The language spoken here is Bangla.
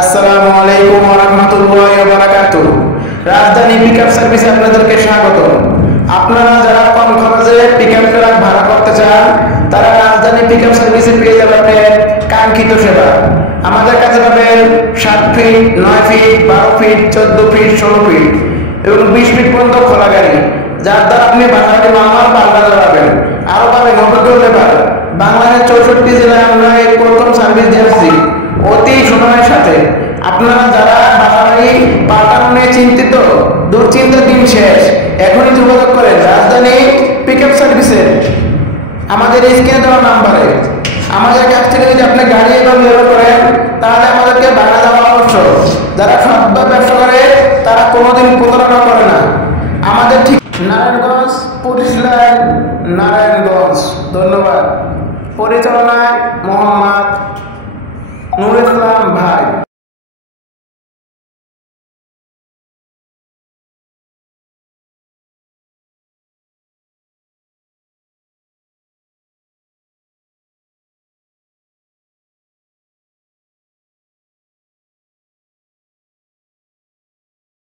আসসালামু আলাইকুম ওয়া রাহমাতুল্লাহি ওয়া বারাকাতুহু। রাজধানী পিকআপ সার্ভিসে আপনাদেরকে স্বাগত। আপনারা যারা কম খরচে পিকআপ ট্রাক ভাড়া করতে চান তারা রাজধানী পিকআপ সার্ভিসে পেয়ে যাবেন কাঙ্ক্ষিত সেবা। আমাদের কাছে পাবেন 7 feet, 9 feet, 12 feet, 14 feet, 16 feet এবং 20 ফিট পর্যন্ত খোলা গাড়ি, যার দ্বারা আপনি বাজারে মালামাল পাল্টাতে পারবেন। আরো পাবেন অভিজ্ঞ লেবার। বাংলাদেশের 64 জেলায় আমরা এই প্রথম সার্ভিস দিয়েছি অতি সুনামের সাথে। আপনারা যারা বাসাবাড়ি পাল্টানো নিয়ে চিন্তিত, দুশ্চিন্তার দিন শেষ, এখনই যোগাযোগ করেন রাজধানী পিকআপ সার্ভিসে আমাদের স্ক্রিনে দেওয়া নাম্বারে। আমাদের কাছ থেকে যদি আপনি গাড়ি এবং ব্যবহার করেন তাহলে আমাদেরকে ভাড়া দেওয়া আবশ্যক। যারা সৎভাবে ব্যবসা করে তারা কোনোদিন প্রতারণা করে না। আমাদের ঠিক নারায়ণগঞ্জ, পুলিশ লাইন, নারায়ণগঞ্জ। ধন্যবাদ। পরিচালনায় মোহাম্মদ নুর ইসলাম ভাই।